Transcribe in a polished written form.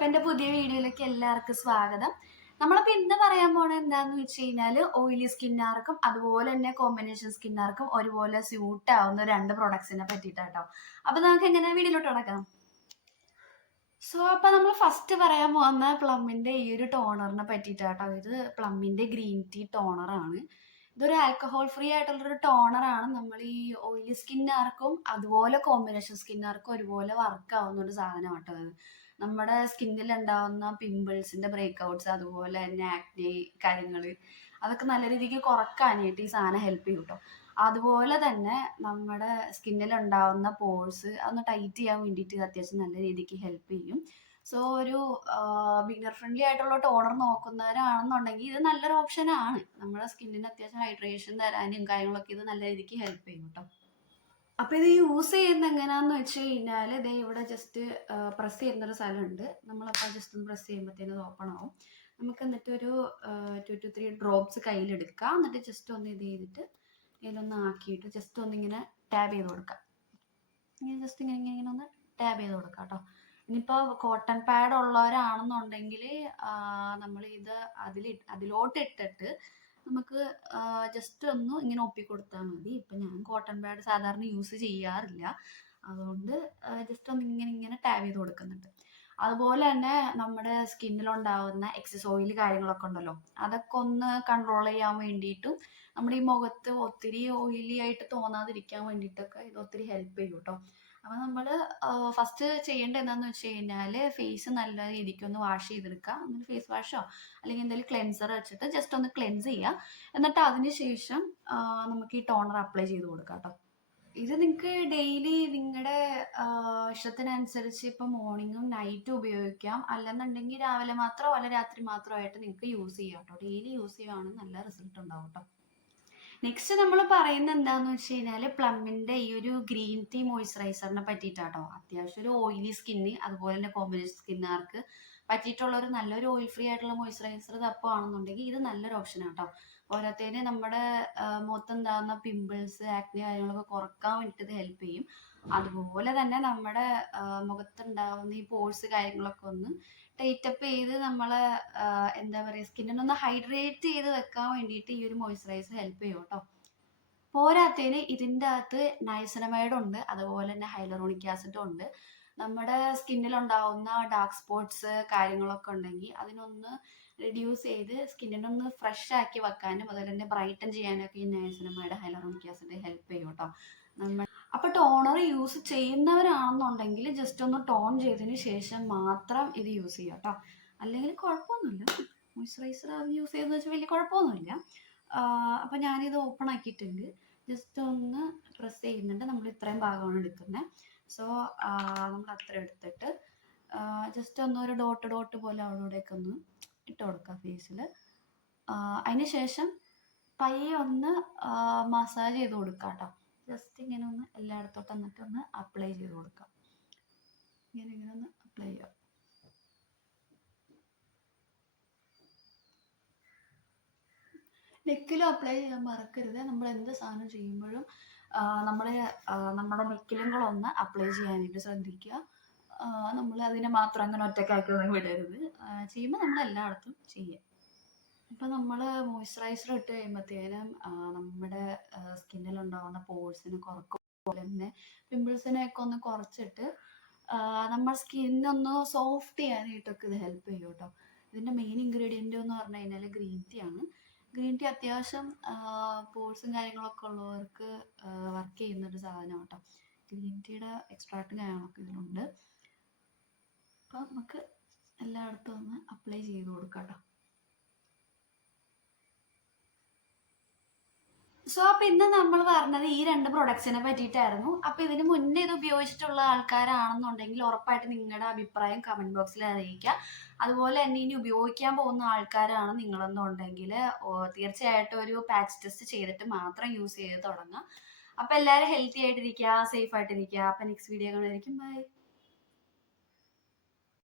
അപ്പൊ എന്റെ പുതിയ വീഡിയോയിലേക്ക് എല്ലാവർക്കും സ്വാഗതം. നമ്മളിപ്പോ ഇന്ന് പറയാൻ പോണത് എന്താന്ന് വെച്ച് കഴിഞ്ഞാല് ഓയിലി സ്കിന്നാർക്കും അതുപോലെ തന്നെ കോമ്പിനേഷൻ സ്കിന്നാർക്കും ഒരുപോലെ സ്യൂട്ട് ആവുന്ന രണ്ട് പ്രൊഡക്ട്സിനെ പറ്റിയിട്ടാട്ടോ. അപ്പൊ നമുക്ക് എങ്ങനെ വീഡിയോയിലോട്ട് കിടക്കാം. അപ്പൊ നമ്മൾ ഫസ്റ്റ് പറയാൻ പോകുന്ന പ്ലമ്മിന്റെ ഈ ഒരു ടോണറിനെ പറ്റിയിട്ടാട്ടോ. ഇത് പ്ലമ്മിന്റെ ഗ്രീൻ ടീ ടോണറാണ്. ഇതൊരു ആൽക്കഹോൾ ഫ്രീ ആയിട്ടുള്ളൊരു ടോണറാണ്. നമ്മൾ ഈ ഓയിലി സ്കിന്നാർക്കും അതുപോലെ കോമ്പിനേഷൻ സ്കിന്നാർക്കും ഒരുപോലെ വർക്ക് ആവുന്ന ഒരു സാധനം കേട്ടോ. നമ്മുടെ സ്കിന്നിൽ ഉണ്ടാവുന്ന പിമ്പിൾസിന്റെ ബ്രേക്ക്ഔട്ട്സ് അതുപോലെ തന്നെ ആക്നെ കാര്യങ്ങൾ അതൊക്കെ നല്ല രീതിക്ക് കുറക്കാനായിട്ട് ഈ സാധനം ഹെൽപ്പ് ചെയ്യും കേട്ടോ. അതുപോലെ തന്നെ നമ്മുടെ സ്കിന്നിൽ ഉണ്ടാവുന്ന പോഴ്സ് അതൊന്ന് ടൈറ്റ് ചെയ്യാൻ വേണ്ടിയിട്ട് ഇത് അത്യാവശ്യം നല്ല രീതിക്ക് ഹെൽപ്പ് ചെയ്യും. ഒരു ബിഗിനർ ഫ്രണ്ട്ലി ആയിട്ടുള്ള ടോണർ നോക്കുന്നവരാണെന്നുണ്ടെങ്കിൽ ഇത് നല്ലൊരു ഓപ്ഷനാണ്. നമ്മുടെ സ്കിന്നിന് അത്യാവശ്യം ഹൈഡ്രേഷൻ തരാനും കാര്യങ്ങളൊക്കെ ഇത് നല്ല രീതിക്ക് ഹെൽപ്പ് ചെയ്യും കേട്ടോ. അപ്പൊ ഇത് യൂസ് ചെയ്യുന്ന എങ്ങനെയാന്ന് വെച്ച് കഴിഞ്ഞാൽ ഇതേ ഇവിടെ ജസ്റ്റ് പ്രസ് ചെയ്യുന്നൊരു സ്ഥലമുണ്ട്. നമ്മളപ്പോൾ ജസ്റ്റ് ഒന്ന് പ്രസ് ചെയ്യുമ്പോഴത്തേനും ഇത് ഓപ്പൺ ആവും. നമുക്ക് എന്നിട്ട് ഒരു 2 to 3 ഡ്രോപ്സ് കയ്യിലെടുക്കാം. എന്നിട്ട് ജസ്റ്റ് ഒന്ന് ഇത് ചെയ്തിട്ട് ഇതിലൊന്ന് ആക്കിയിട്ട് ജസ്റ്റ് ഒന്നിങ്ങനെ ടാബ് ചെയ്ത് കൊടുക്കാം. ഇങ്ങനെ ജസ്റ്റ് ഇങ്ങനെ ഒന്ന് ടാബ് ചെയ്ത് കൊടുക്കാം കേട്ടോ. ഇനിയിപ്പോൾ കോട്ടൺ പാഡ് ഉള്ളവരാണെന്നുണ്ടെങ്കിൽ നമ്മൾ ഇത് അതിലോട്ട് ഇട്ടിട്ട് നമുക്ക് ജസ്റ്റ് ഒന്ന് ഇങ്ങനെ ഒപ്പിക്കൊടുത്താൽ മതി. ഇപ്പം ഞാൻ കോട്ടൺ പാഡ് സാധാരണ യൂസ് ചെയ്യാറില്ല, അതുകൊണ്ട് ജസ്റ്റ് ഒന്ന് ഇങ്ങനെ ടാബ് ചെയ്ത് കൊടുക്കുന്നുണ്ട്. അതുപോലെ തന്നെ നമ്മുടെ സ്കിന്നിലുണ്ടാവുന്ന എക്സസ് ഓയിൽ കാര്യങ്ങളൊക്കെ ഉണ്ടല്ലോ, അതൊക്കെ ഒന്ന് കൺട്രോൾ ചെയ്യാൻ വേണ്ടിയിട്ടും നമ്മുടെ ഈ മുഖത്ത് ഒത്തിരി ഓയിലി ആയിട്ട് തോന്നാതിരിക്കാൻ വേണ്ടിയിട്ടൊക്കെ ഇത് ഒത്തിരി ഹെൽപ്പ് ചെയ്യും കേട്ടോ. അപ്പം നമ്മൾ ഫസ്റ്റ് ചെയ്യേണ്ടത് എന്താണെന്ന് വെച്ച് കഴിഞ്ഞാൽ ഫേസ് നല്ല രീതിക്ക് ഒന്ന് വാഷ് ചെയ്തെടുക്കുക. ഒന്ന് ഫേസ് വാഷോ അല്ലെങ്കിൽ എന്തെങ്കിലും ക്ലെൻസർ വെച്ചിട്ട് ജസ്റ്റ് ഒന്ന് ക്ലെൻസ് ചെയ്യുക. എന്നിട്ട് അതിന് ശേഷം നമുക്ക് ഈ ടോണർ അപ്ലൈ ചെയ്ത് കൊടുക്കാം കേട്ടോ. ഇത് നിങ്ങൾക്ക് ഡെയിലി നിങ്ങളുടെ ഇഷ്ടത്തിനനുസരിച്ച് ഇപ്പം മോർണിംഗും നൈറ്റും ഉപയോഗിക്കാം. അല്ലെന്നുണ്ടെങ്കിൽ രാവിലെ മാത്രമോ അല്ല രാത്രി മാത്രമായിട്ട് നിങ്ങൾക്ക് യൂസ് ചെയ്യാം കേട്ടോ. ഡെയിലി യൂസ് ചെയ്യുകയാണെങ്കിൽ നല്ല റിസൾട്ട് ഉണ്ടാവും കേട്ടോ. നെക്സ്റ്റ് നമ്മൾ പറയുന്നത് എന്താണെന്ന് വെച്ച് കഴിഞ്ഞാൽ പ്ലമ്മിൻ്റെ ഈ ഒരു ഗ്രീൻ ടീ മോയ്സ്ചറൈസറിനെ പറ്റിയിട്ടാട്ടോ. അത്യാവശ്യം ഒരു ഓയിലി സ്കിന്ന് അതുപോലെ തന്നെ കോമ്പിനേഷൻ സ്കിന്നുകാർക്ക് പറ്റിയിട്ടുള്ള ഒരു നല്ലൊരു ഓയിൽ ഫ്രീ ആയിട്ടുള്ള മോയ്സ്ചറൈസർ തപ്പുകയാണെന്നുണ്ടെങ്കിൽ ഇത് നല്ലൊരു ഓപ്ഷനാണ് കേട്ടോ. പോരാത്തതിന് നമ്മുടെ മുഖത്തുണ്ടാകുന്ന പിമ്പിൾസ് ആക്നെ കാര്യങ്ങളൊക്കെ കുറക്കാൻ വേണ്ടിയിട്ട് ഇത് ഹെൽപ്പ് ചെയ്യും. അതുപോലെ തന്നെ നമ്മുടെ മുഖത്തുണ്ടാകുന്ന ഈ പോഴ്സ് കാര്യങ്ങളൊക്കെ ഒന്ന് ടൈറ്റപ്പ് ചെയ്ത് നമ്മളെ എന്താ പറയുക സ്കിന്നിനൊന്ന് ഹൈഡ്രേറ്റ് ചെയ്ത് വെക്കാൻ വേണ്ടിയിട്ട് ഈ ഒരു മോയ്സ്ചറൈസർ ഹെൽപ്പ് ചെയ്യും കേട്ടോ. പോരാത്തതിന് ഇതിൻ്റെ അകത്ത് നൈസിനമൈഡ് ഉണ്ട്, അതുപോലെ തന്നെ ഹൈലറോണിക് ആസിഡും ഉണ്ട്. നമ്മുടെ സ്കിന്നിലുണ്ടാവുന്ന ഡാർക്ക് സ്പോട്ട്സ് കാര്യങ്ങളൊക്കെ ഉണ്ടെങ്കിൽ അതിനൊന്ന് റിഡ്യൂസ് ചെയ്ത് സ്കിന്നിനൊന്ന് ഫ്രഷ് ആക്കി വെക്കാനും അതുപോലെ തന്നെ ബ്രൈറ്റൻ ചെയ്യാനൊക്കെ ഈ നൈസിനമൈഡ് ഹൈലറോണിക് ആസിഡ് ഹെൽപ്പ് ചെയ്യും കേട്ടോ. അപ്പൊ ടോണർ യൂസ് ചെയ്യുന്നവരാണെന്നുണ്ടെങ്കിൽ ജസ്റ്റ് ഒന്ന് ടോൺ ചെയ്തതിന് ശേഷം മാത്രം ഇത് യൂസ് ചെയ്യാം കേട്ടോ. അല്ലെങ്കിൽ കുഴപ്പമൊന്നുമില്ല, മോയ്സ്ചറൈസർ അത് യൂസ് ചെയ്യുന്നത് വെച്ചാൽ വലിയ കുഴപ്പമൊന്നുമില്ല. അപ്പൊ ഞാനിത് ഓപ്പൺ ആക്കിയിട്ടുണ്ട്. ജസ്റ്റ് ഒന്ന് പ്രസ് ചെയ്യുന്നുണ്ട്. നമ്മൾ ഇത്രയും ഭാഗമാണ് എടുക്കുന്നത്. നമ്മൾ അത്ര എടുത്തിട്ട് ജസ്റ്റ് ഒന്ന് ഒരു ഡോട്ട് പോലെ അവിടെയൊക്കെ ഒന്ന് ഇട്ട് കൊടുക്കുക ഫേസിൽ. അതിന് ശേഷം പയ്യെ ഒന്ന് മസാജ് ചെയ്ത് കൊടുക്കാം കേട്ടോ. ജസ്റ്റ് ഇങ്ങനെ ഒന്ന് എല്ലായിടത്തോട്ട് എന്നിട്ട് ഒന്ന് അപ്ലൈ ചെയ്ത് കൊടുക്കാം. ഇങ്ങനെ ഒന്ന് അപ്ലൈ ചെയ്യാം. നെക്കിലും അപ്ലൈ ചെയ്യാൻ മറക്കരുത്. നമ്മൾ എന്ത് സാധനം ചെയ്യുമ്പോഴും നമ്മുടെ നെക്കിലും കൂടെ ഒന്ന് അപ്ലൈ ചെയ്യാനായിട്ട് ശ്രദ്ധിക്കുക. നമ്മൾ അതിനെ മാത്രം അങ്ങനെ ഒറ്റക്കാക്കി ഒന്നും വിടരുത്. ചെയ്യുമ്പോൾ നമ്മൾ എല്ലായിടത്തും ചെയ്യാം. ഇപ്പം നമ്മൾ മോയ്സ്ചറൈസർ ഇട്ട് കഴിയുമ്പോഴത്തേനും നമ്മുടെ സ്കിന്നിലുണ്ടാകുന്ന പോഴ്സിനെ കുറക്കും, അതുപോലെ തന്നെ പിമ്പിൾസിനെയൊക്കെ ഒന്ന് കുറച്ചിട്ട് നമ്മുടെ സ്കിന്നൊന്ന് സോഫ്റ്റ് ചെയ്യാനായിട്ടൊക്കെ ഇത് ഹെൽപ്പ് ചെയ്യും കേട്ടോ. ഇതിൻ്റെ മെയിൻ ഇൻഗ്രീഡിയൻ്റ് എന്ന് പറഞ്ഞു കഴിഞ്ഞാൽ ഗ്രീൻ ടീ ആണ്. ഗ്രീൻ ടീ അത്യാവശ്യം പോഴ്സും കാര്യങ്ങളൊക്കെ ഉള്ളവർക്ക് വർക്ക് ചെയ്യുന്നൊരു സാധനം കേട്ടോ. ഗ്രീൻ ടീയുടെ എക്സ്ട്രാക്റ്റും കാര്യങ്ങളൊക്കെ ഇതിലുണ്ട്. അപ്പം നമുക്ക് എല്ലായിടത്തും ഒന്ന് അപ്ലൈ ചെയ്ത് കൊടുക്കാം കേട്ടോ. അപ്പൊ ഇന്ന് നമ്മൾ പറഞ്ഞത് ഈ രണ്ട് പ്രൊഡക്ട്സിനെ പറ്റിയിട്ടായിരുന്നു. അപ്പൊ ഇതിന് മുന്നേ ഇത് ഉപയോഗിച്ചിട്ടുള്ള ആൾക്കാരാണെന്നുണ്ടെങ്കിൽ ഉറപ്പായിട്ട് നിങ്ങളുടെ അഭിപ്രായം കമന്റ് ബോക്സിൽ അറിയിക്കുക. അതുപോലെ തന്നെ ഇനി ഉപയോഗിക്കാൻ പോകുന്ന ആൾക്കാരാണ് നിങ്ങളെന്നുണ്ടെങ്കിൽ തീർച്ചയായിട്ടും ഒരു പാച്ച് ടെസ്റ്റ് ചെയ്തിട്ട് മാത്രം യൂസ് ചെയ്ത് തുടങ്ങുക. അപ്പൊ എല്ലാവരും ഹെൽത്തി ആയിട്ടിരിക്കുക, സേഫ് ആയിട്ടിരിക്കുക. അപ്പൊ നെക്സ്റ്റ് വീഡിയോ കാണാനായിരിക്കും. ബൈ.